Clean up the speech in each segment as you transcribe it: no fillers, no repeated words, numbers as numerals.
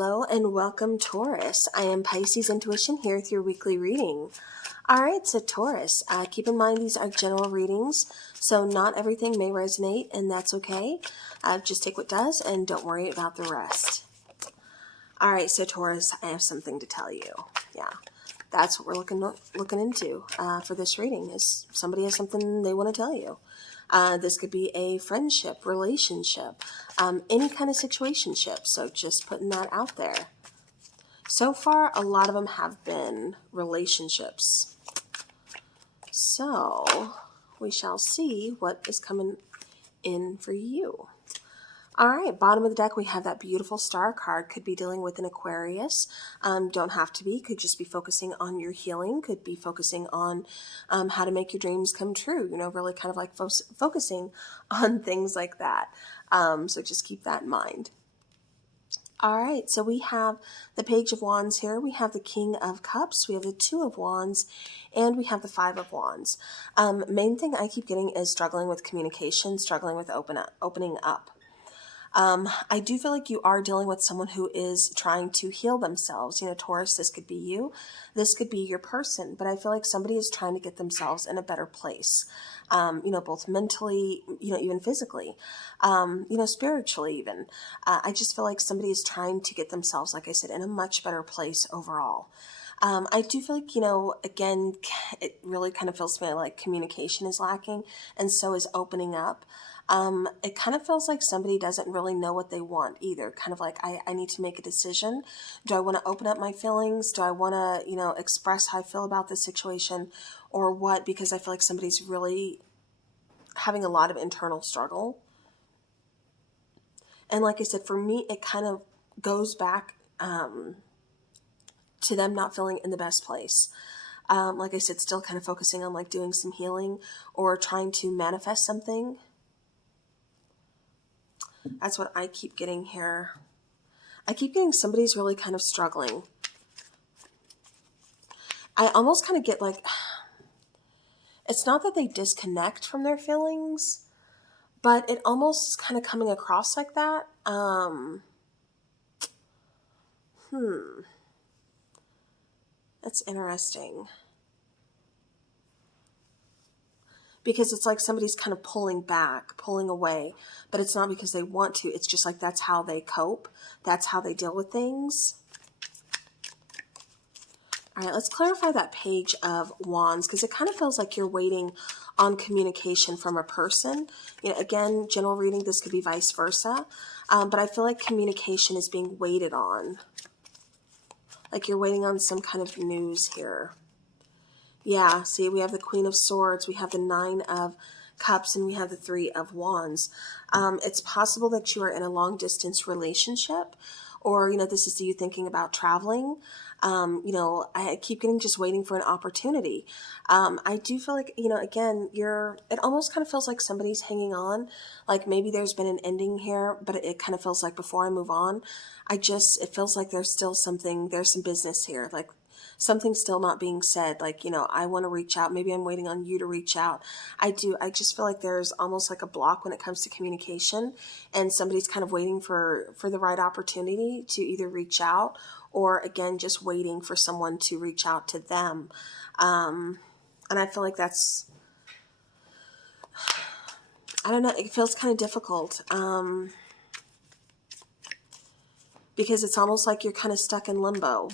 Hello and welcome, Taurus. I am Pisces Intuition here with your weekly reading. Alright, so Taurus, keep in mind these are general readings, so not everything may resonate, and that's okay. Just take what does and don't worry about the rest. Alright, so Taurus, I have something to tell you. Yeah, that's what we're looking into for this reading, is somebody has something they want to tell you. This could be a friendship, relationship, any kind of situationship. So just putting that out there. So far, a lot of them have been relationships. So we shall see what is coming in for you. All right, bottom of the deck, we have that beautiful star card. Could be dealing with an Aquarius. Don't have to be. Could just be focusing on your healing. Could be focusing on how to make your dreams come true. You know, really kind of like focusing on things like that. So just keep that in mind. All right, so we have the Page of Wands here. We have the King of Cups. We have the Two of Wands. And we have the Five of Wands. Main thing I keep getting is struggling with communication, struggling with opening up. I do feel like you are dealing with someone who is trying to heal themselves. You know, Taurus, this could be you. This could be your person. But I feel like somebody is trying to get themselves in a better place. You know, both mentally, you know, even physically, you know, spiritually even. I just feel like somebody is trying to get themselves, like I said, in a much better place overall. I do feel like, you know, again, it really kind of feels to me like communication is lacking, and so is opening up. It kind of feels like somebody doesn't really know what they want either. Kind of like, I need to make a decision. Do I want to open up my feelings? Do I want to, you know, express how I feel about this situation or what? Because I feel like somebody's really having a lot of internal struggle. And like I said, for me, it kind of goes back to them not feeling in the best place. Like I said, still kind of focusing on like doing some healing or trying to manifest something. That's what I keep getting here. I keep getting somebody's really kind of struggling. I almost kind of get like, it's not that they disconnect from their feelings, but it almost is kind of coming across like that. That's interesting. Because it's like somebody's kind of pulling back, pulling away, but it's not because they want to. It's just like that's how they cope. That's how they deal with things. All right, let's clarify that Page of Wands, because it kind of feels like you're waiting on communication from a person. You know, again, general reading, this could be vice versa. But I feel like communication is being waited on. Like you're waiting on some kind of news here. Yeah, see, we have the Queen of Swords, we have the Nine of Cups, and we have the Three of Wands. It's possible that you are in a long-distance relationship, or, you know, this is you thinking about traveling. You know, I keep getting just waiting for an opportunity. I do feel like, you know, again, it almost kind of feels like somebody's hanging on. Like maybe there's been an ending here, but it kind of feels like before I move on, it feels like there's still something, there's some business here. Like, something's still not being said. Like, you know, I want to reach out. Maybe I'm waiting on you to reach out. I just feel like there's almost like a block when it comes to communication, and somebody's kind of waiting for the right opportunity to either reach out, or again, just waiting for someone to reach out to them. And I feel like that's, I don't know, it feels kind of difficult. Because it's almost like you're kind of stuck in limbo.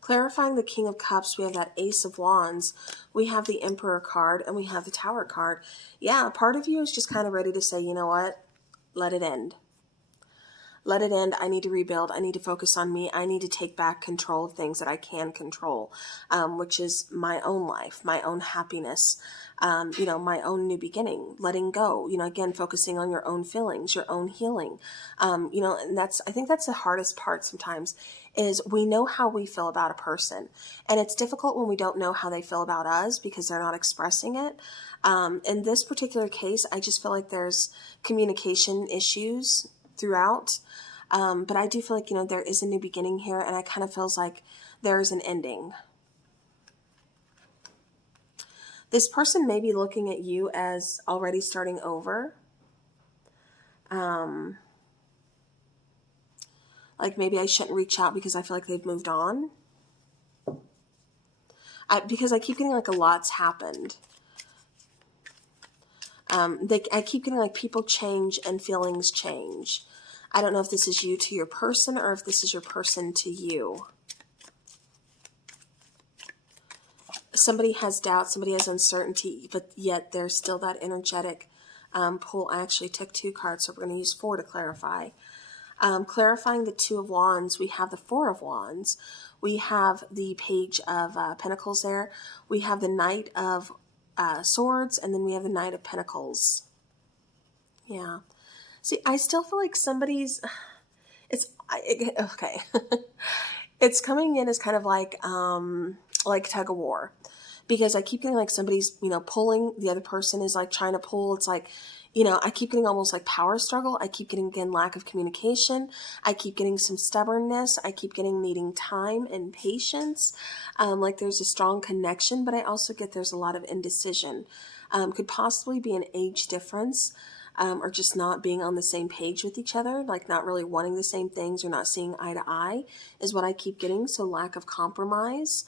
Clarifying the King of Cups, we have that Ace of Wands, we have the Emperor card, and we have the Tower card. Yeah, part of you is just kind of ready to say, you know what, let it end. Let it end. I need to rebuild. I need to focus on me. I need to take back control of things that I can control, which is my own life, my own happiness, you know, my own new beginning, letting go, you know, again, focusing on your own feelings, your own healing, you know, and I think that's the hardest part sometimes, is we know how we feel about a person, and it's difficult when we don't know how they feel about us because they're not expressing it. In this particular case, I just feel like there's communication issues throughout. But I do feel like, you know, there is a new beginning here, and it kind of feels like there is an ending. This person may be looking at you as already starting over. Like maybe I shouldn't reach out because I feel like they've moved on. Because I keep getting like a lot's happened. I keep getting like people change and feelings change. I don't know if this is you to your person or if this is your person to you. Somebody has doubt, somebody has uncertainty, but yet there's still that energetic pull. I actually took 2 cards, so we're going to use 4 to clarify. Clarifying the 2 of Wands, we have the 4 of Wands. We have the Page of Pentacles there. We have the Knight of Swords, and then we have the Knight of Pentacles. Yeah. See, I still feel like somebody's... okay. It's coming in as kind of like tug of war. Because I keep getting like somebody's, pulling. The other person is like trying to pull. It's like, I keep getting almost like power struggle. I keep getting, again, lack of communication. I keep getting some stubbornness. I keep getting needing time and patience. Like there's a strong connection, but I also get there's a lot of indecision. Could possibly be an age difference. Or just not being on the same page with each other, like not really wanting the same things or not seeing eye to eye is what I keep getting. So lack of compromise.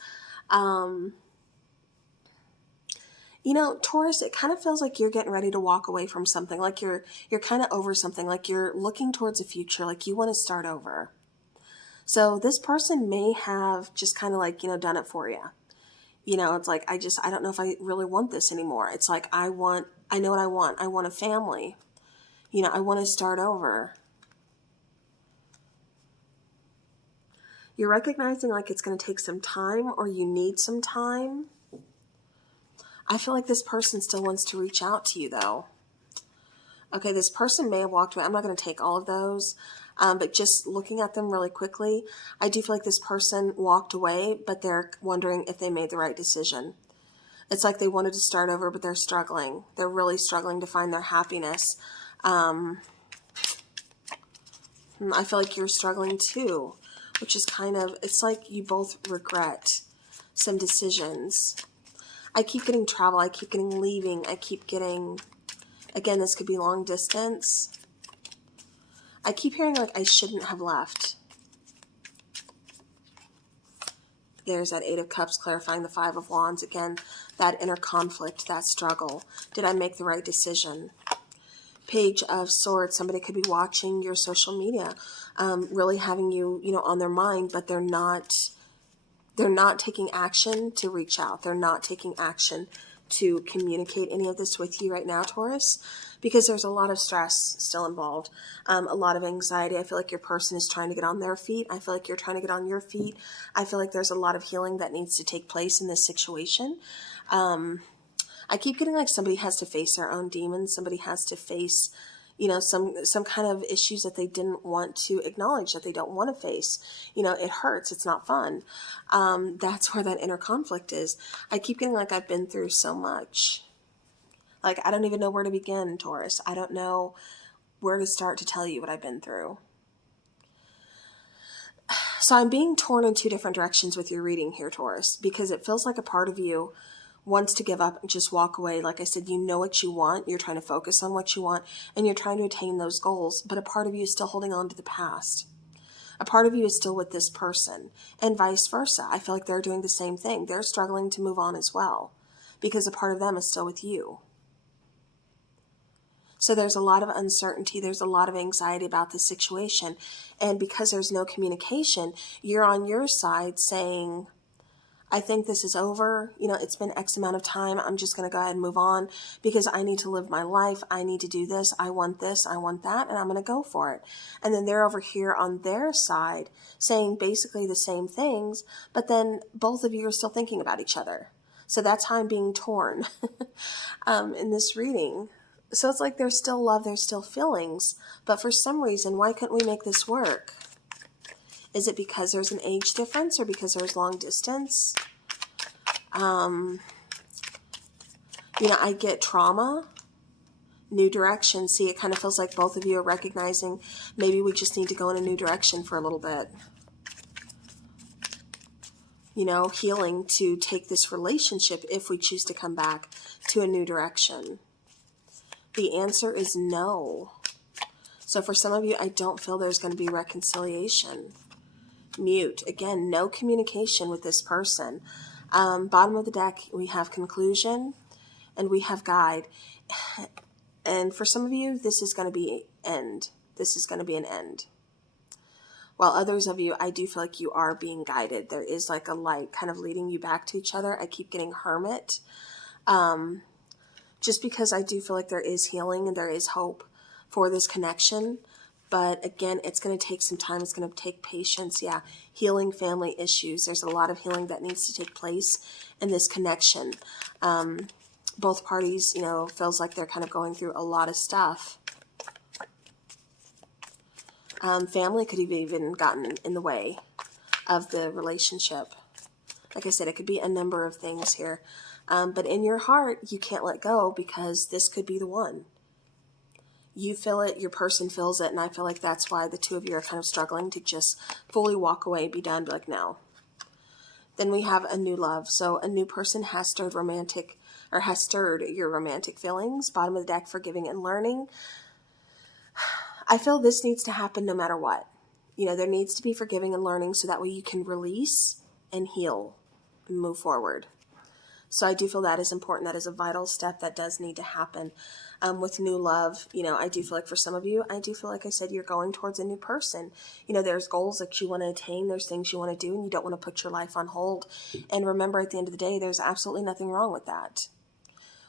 Taurus, it kind of feels like you're getting ready to walk away from something, like you're kind of over something, like you're looking towards the future, like you want to start over. So this person may have just kind of like, done it for you. It's like, I don't know if I really want this anymore. It's like, I know what I want. I want a family. I want to start over. You're recognizing like it's going to take some time or you need some time. I feel like this person still wants to reach out to you though. Okay, this person may have walked away. I'm not going to take all of those, but just looking at them really quickly, I do feel like this person walked away, but they're wondering if they made the right decision. It's like they wanted to start over, but they're struggling. They're really struggling to find their happiness. I feel like you're struggling too, which is kind of, it's like you both regret some decisions. I keep getting travel. I keep getting leaving. I keep getting, again, this could be long distance. I keep hearing like I shouldn't have left. There's that 8 of Cups clarifying the 5 of Wands. Again, that inner conflict, that struggle. Did I make the right decision? Page of Swords. Somebody could be watching your social media, really having you, on their mind, but they're not taking action to reach out. They're not taking action to communicate any of this with you right now, Taurus, because there's a lot of stress still involved, a lot of anxiety. I feel like your person is trying to get on their feet. I feel like you're trying to get on your feet. I feel like there's a lot of healing that needs to take place in this situation. I keep getting like somebody has to face their own demons. Somebody has to face, some kind of issues that they didn't want to acknowledge, that they don't want to face. It hurts. It's not fun. That's where that inner conflict is. I keep getting like I've been through so much. Like, I don't even know where to begin, Taurus. I don't know where to start to tell you what I've been through. So I'm being torn in 2 different directions with your reading here, Taurus, because it feels like a part of you wants to give up and just walk away. Like I said, you know what you want. You're trying to focus on what you want, and you're trying to attain those goals. But a part of you is still holding on to the past. A part of you is still with this person, and vice versa. I feel like they're doing the same thing. They're struggling to move on as well, because a part of them is still with you. So there's a lot of uncertainty. There's a lot of anxiety about this situation. And because there's no communication, you're on your side saying, I think this is over. It's been X amount of time. I'm just going to go ahead and move on because I need to live my life. I need to do this. I want this. I want that. And I'm going to go for it. And then they're over here on their side saying basically the same things, but then both of you are still thinking about each other. So that's how I'm being torn in this reading. So it's like there's still love. There's still feelings. But for some reason, why couldn't we make this work? Is it because there's an age difference or because there's long distance? I get trauma, new direction. See, it kind of feels like both of you are recognizing maybe we just need to go in a new direction for a little bit. Healing to take this relationship if we choose to come back to a new direction. The answer is no. So for some of you, I don't feel there's going to be reconciliation. Mute. Again, no communication with this person. Bottom of the deck, we have conclusion and we have guide. And for some of you, this is going to be end. This is going to be an end. While others of you, I do feel like you are being guided. There is like a light kind of leading you back to each other. I keep getting hermit. Just because I do feel like there is healing and there is hope for this connection. But again, it's going to take some time. It's going to take patience. Yeah, healing family issues. There's a lot of healing that needs to take place in this connection. Both parties, you know, feels like they're kind of going through a lot of stuff. Family could have even gotten in the way of the relationship. Like I said, it could be a number of things here. But in your heart, you can't let go because this could be the one. You feel it, your person feels it, and I feel like that's why the two of you are kind of struggling to just fully walk away, be done, be like, no. Then we have a new love. So a new person has stirred your romantic feelings. Bottom of the deck, forgiving and learning. I feel this needs to happen no matter what. You know, there needs to be forgiving and learning so that way you can release and heal and move forward. So I do feel that is important. That is a vital step that does need to happen. With new love, you know, I do feel like for some of you, I do feel like I said, you're going towards a new person. You know, there's goals that you want to attain. There's things you want to do, and you don't want to put your life on hold. And remember, at the end of the day, there's absolutely nothing wrong with that.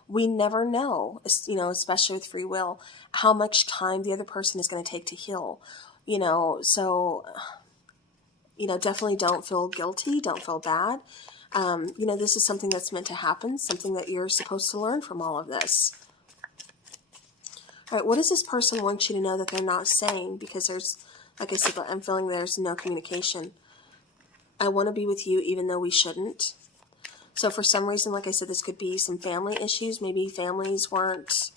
We never know, you know, especially with free will, how much time the other person is going to take to heal. You know, so, you know, definitely don't feel guilty. Don't feel bad. You know, this is something that's meant to happen, something that you're supposed to learn from all of this. All right, what does this person want you to know that they're not saying? Because there's, like I said, I'm feeling there's no communication. I want to be with you even though we shouldn't. So for some reason, like I said, this could be some family issues. Maybe families weren't,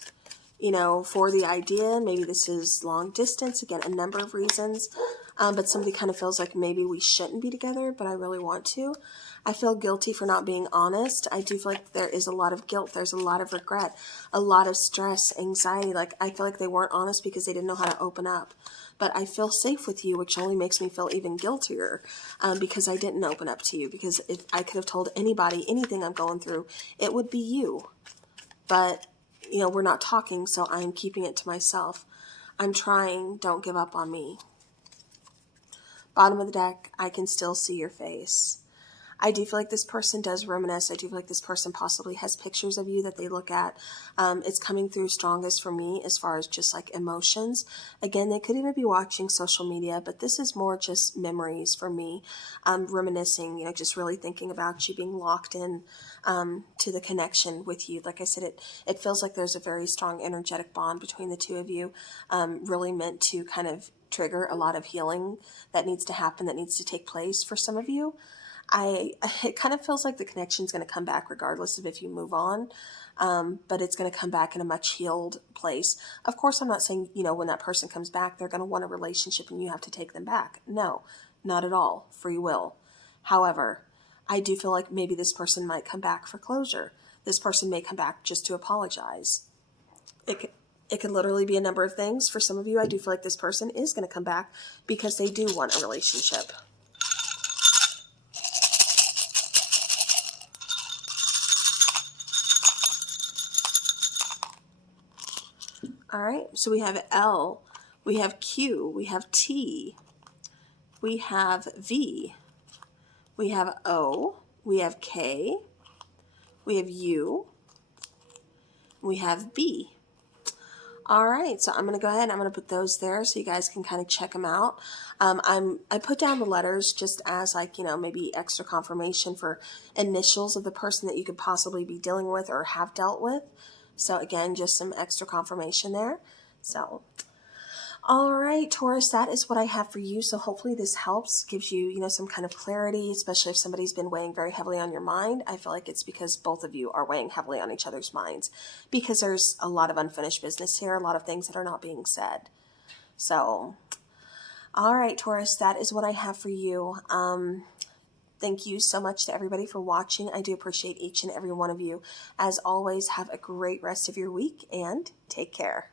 you know, for the idea. Maybe this is long distance. Again, a number of reasons. But somebody kind of feels like maybe we shouldn't be together, but I really want to. I feel guilty for not being honest. I do feel like there is a lot of guilt. There's a lot of regret, a lot of stress, anxiety. Like I feel like they weren't honest because they didn't know how to open up. But I feel safe with you, which only makes me feel even guiltier because I didn't open up to you. Because if I could have told anybody anything I'm going through, it would be you. But, you know, we're not talking, so I'm keeping it to myself. I'm trying. Don't give up on me. Bottom of the deck, I can still see your face. I do feel like this person does reminisce. I do feel like this person possibly has pictures of you that they look at. It's coming through strongest for me as far as just like emotions. Again, they could even be watching social media, but this is more just memories for me. Reminiscing, you know, just really thinking about you, being locked in to the connection with you. Like I said, it feels like there's a very strong energetic bond between the two of you, really meant to kind of trigger a lot of healing that needs to happen, that needs to take place for some of you. It kind of feels like the connection is going to come back regardless of if you move on, but it's going to come back in a much healed place. Of course, I'm not saying, you know, when that person comes back, they're going to want a relationship and you have to take them back. No, not at all. Free will. However, I do feel like maybe this person might come back for closure. This person may come back just to apologize. It could literally be a number of things. For some of you, I do feel like this person is going to come back because they do want a relationship. All right, so we have L, we have Q, we have T, we have V, we have O, we have K, we have U, we have B. All right, so I'm going to go ahead and I'm going to put those there so you guys can kind of check them out. I put down the letters just as like, you know, maybe extra confirmation for initials of the person that you could possibly be dealing with or have dealt with. So again, just some extra confirmation there. So, all right, Taurus, that is what I have for you. So hopefully this helps, gives you, you know, some kind of clarity, especially if somebody's been weighing very heavily on your mind. I feel like it's because both of you are weighing heavily on each other's minds because there's a lot of unfinished business here, a lot of things that are not being said. So, all right, Taurus, that is what I have for you. Thank you so much to everybody for watching. I do appreciate each and every one of you. As always, have a great rest of your week and take care.